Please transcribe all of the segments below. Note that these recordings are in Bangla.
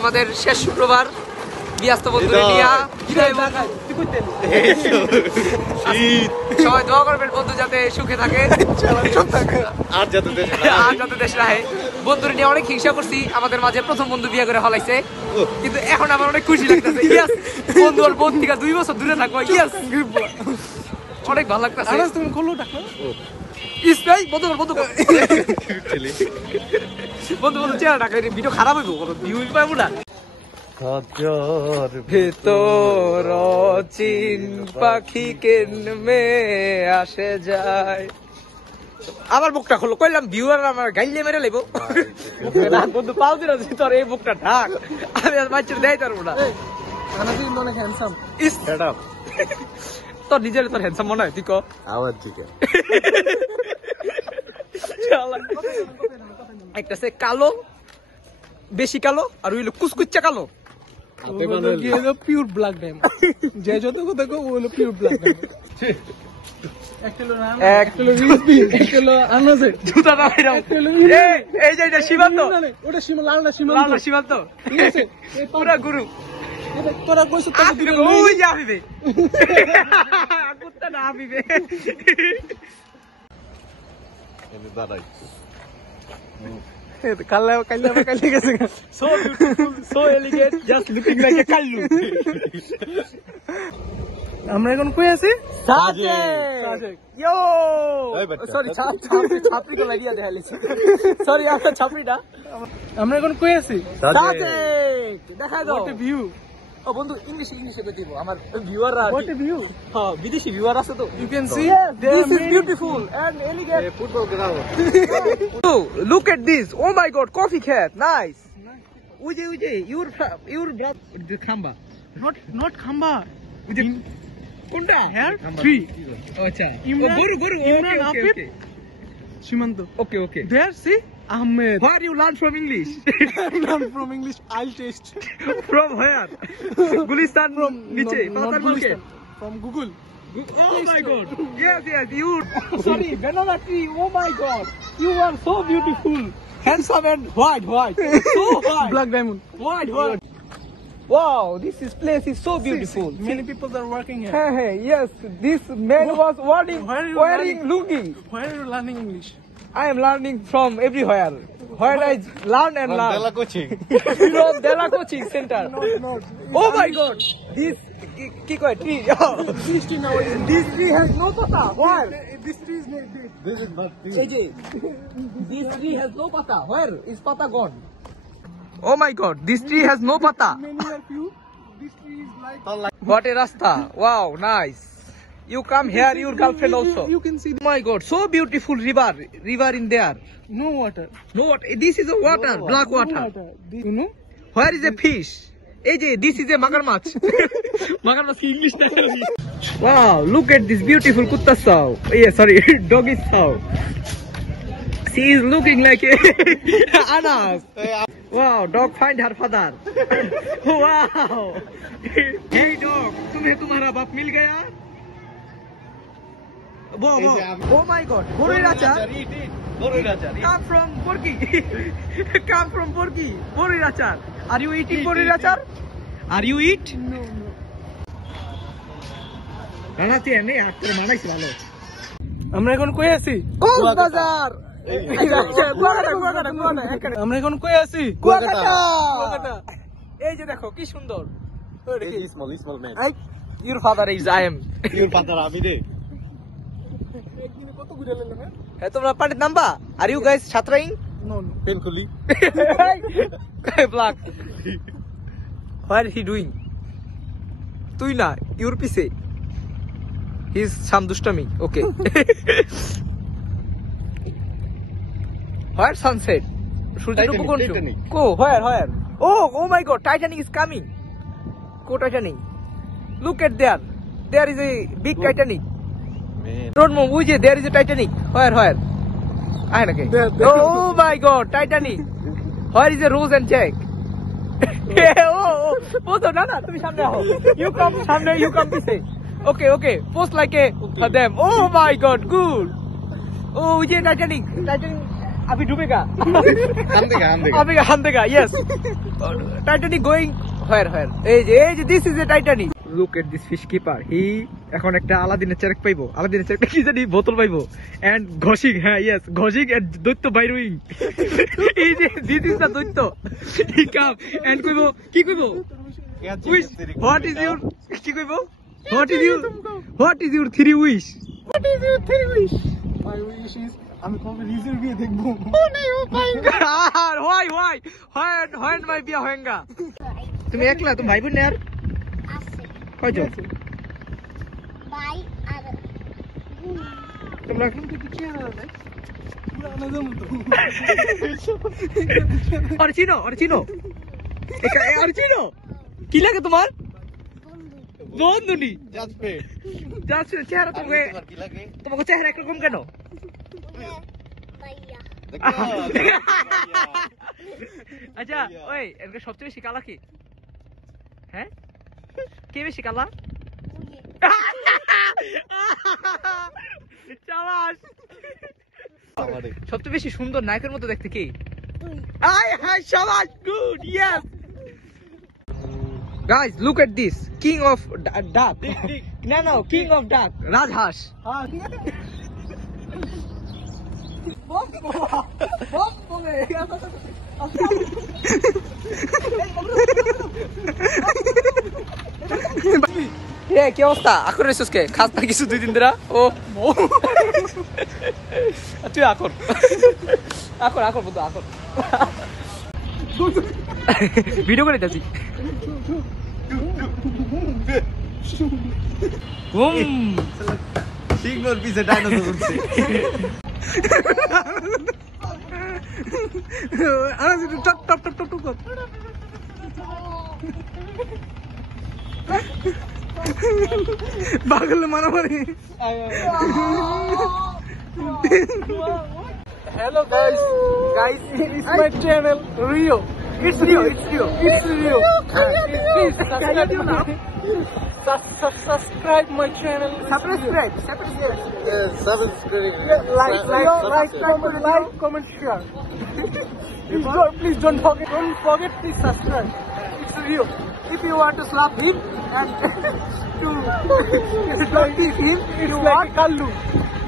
আমাদের শেষ শুক্রবার বিয়াস্ত বন্ধুরে নিয়া সবাই দোয়া করবেন বন্ধু যাতে সুখে থাকে আর যাতে দেশ রাহে। বন্ধুরে নিয়ে অনেক হিংসা করছি, আমাদের মাঝে প্রথম বন্ধু বিয়ে করে হলাইছে, কিন্তু এখন আমার অনেক খুশি লাগতেছে। ইয়াস, বন্ধু আর বোন থেকে 2 বছর দূরে থাকবো। ইয়াস, অনেক ভালো লাগতেছে। তুমি খোলো ডাকো ইস ভাই, বন্ধু বন্ধু বন্ধু বন্ধু চেহারা ডাকা, ভিডিও খারাপ হইব, কোনো ভিউ পাবো না। ভেতর চিন পাখি কেনমে আসে যায়। আমার বুকটা খোলো, কইলাম ভিউয়ার আমার গাইলে মেরে লেবো। বন্ধু পাও দিন তোর এই বুকটা ঢাক, আমি আর বাচ্চার দেয় পারবো না। তোর নিজের তোর হ্যান্ডসাম মনে হয়, তুই কো আমার দিকে একটা সে কালো, বেশি কালো, আর হইলো কুচকুচ্চা কালো। পিওর ব্ল্যাক ডায়মন্ড, যে যত কথা কো হলো পিওর ব্ল্যাক ডায়মন্ড। সীমান্ত, ওটা সীমান্ত পুরা গুরু। তোরা কইছ ওই যে আবিবে কুত্তা না আবিবে দাঁড়াই কালে গেছে। So beautiful, so elegant, just looking like a kallu. আমরা এখন কই আছি? সাজেক। ইয়ো সরি, ছাপড়ি তো লাগিয়া দেখাইছি। সরি, আপনার ছাপড়িটা। আমরা এখন কই আছি? সাজেক। দেখা দাও what a view. ও বন্ধু ইংলিশে কইতেইবো, আমার ভিউয়াররা what a view. হ্যাঁ, বিদেশি ভিউয়ার আছে তো। You can see this is beautiful and elegant. Football ground. Oh, look at this. Oh my god, coffee cat. Nice. Uje, your brother khamba. Not khamba. Uje Kunda? Here? 3. Oh, acha. Guru. Okay. Shimanto. Okay. There, see? Ahmed. Where you learn from English? Learn from English. I'll taste. From where? Gulistan from niche. Patar market. From Google. Oh my god. Yes. You. Sorry, banana tree. Oh my god. You are so beautiful. Handsome and white. So white. Black diamond. White. Wow, this place is so beautiful. Many people are working here. Hey, yes. This man was wearing lungi. Where are you learning English? I am learning from everywhere. Where I learn and learn. Dela coaching. From Dela Coaching Center. No. Oh my god. This tree. This tree has no pata. Where? This tree is not dead. This is not tree. This tree has no pata. Where is pata gone? Oh my god. This tree has no pata. Many of you, this tree is like What a rasta. Wow, nice. You come here, your girlfriend also. You can see. Oh my god, so beautiful river in there. No water. This is a water, black water. You know? Where is a fish? This is a magarmach. Magarmach English. Wow, look at this beautiful kutta sow. Yeah, sorry, doggy sow. She is looking like a Anas. Wow, dog find her father. Wow. Hey dog, तुम्हारा बाप मिल गया? Oh my god, Boriracha. Come from Borki. Boriracha. Are you eating Boriracha? Are you eat? No. আমরা এখন কই আছি? কক্সবাজার। আমরা এখন কই আছি? কুয়াকাটা। এই যে দেখো কি সুন্দর। Small man. Your father is I am. Your father আমি রে। একদিনে কত ঘুরে নিলাম? তোমরা পানির নামবা? Are you guys ছাত্রাইং? No. Painfully. Black. What is he doing? তুই না, your পিছে। He's some dustami. Okay. Where sunset? Titanic. Go, where? Oh my god, Titanic is coming. Go Titanic. Look at there. There is a big Titanic. Man. Don't move, there is a Titanic. Where? Oh my god, Titanic. Where is the Rose and Jack? No, তুমি সামনে আও। You come সামনে, you come পিছে। Okay. Post like a them. Oh my god, good. Oh, Titanic. अभी डूबेगा हम देगा अभी हम देगा यस টাইটানিক গোয়িং where এই যে this is a Titanic look at this fish keeper he এখন একটা আলাদিনের চেরেক পাইবো আলাদিনের চেরেক কি জানি বোতল পাইবো এন্ড ঘষিং হ্যাঁ ইয়েস ঘষিং এন্ড দৈত্য বাইরুইং এই যে দিস ইজ দা দৈত্য হি কাম এন্ড কইবো কি কইবো উইশ হোয়াট ইজ ইউর কি কইবো what is your three wish My wish is আমি কবে রিজার্ভ দিয়ে দেখবো হোয়াই মাই বিয়া হোয়েঙ্গা তুমি একলা তুমি ভাই বোন আর আছে কয়জন ভাই আর বোন তোমরা কি আর পুরো আলাদা মতো অরিচিনো কি লাগে তোমার বন্ধু বন্ধুনি জাস্ট পে জাস্ট চেহারা তোমাকে কি লাগে তোমাকে চেহারা একরকম কেন ভাইয়া আচ্ছা ওই এর সবচেয়ে বেশি কালা কি হ্যাঁ কে বেশি কালা চালাস সবচেয়ে বেশি সুন্দর নায়কের মতো দেখতে কি আয় হায় শাবাশ good yes guys look at this king of duck no king of duck রাজহাঁস কি অবস্থা আকর রেছিস কে খাস না কিছু 2 দিন ধরে ও তুই আকর বন্ধু আকর ভিডিও করে দিতেছি সিগমার পিছে ডাইনোসর উঠছে top top top top top পাগল মারামারি Hello guys, it's my channel Rio. It's Rio. Please subscribe my channel. Subscribe. Like, comment, share. Please don't forget to subscribe. It's Rio. If you want to slap him and to beat him, It's like Kallu.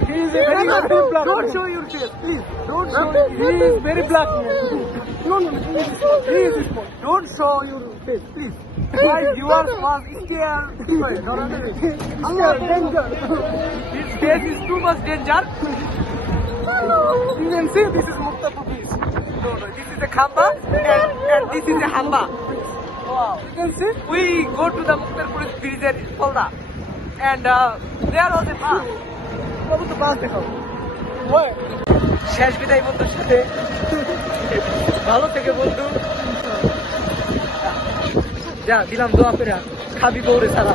He is a very black don't man. show your face, please. Don't show. He is very black man. No, he is this one. Don't show your face, please. Why you are scared? Allah, danger. His face is too much danger. You can see this is Muktapur beach. No, this is a khamba and this is a hamba. Wow. You can see. We go to the Muktarpur bridge at Polda and there was a bar. What the bath দেখাও? Why? শেষ বিদায় বন্ধুর সাথে ভালো থেকে বন্ধু যা দিলাম দোয়া করে খাবি বউরে সারা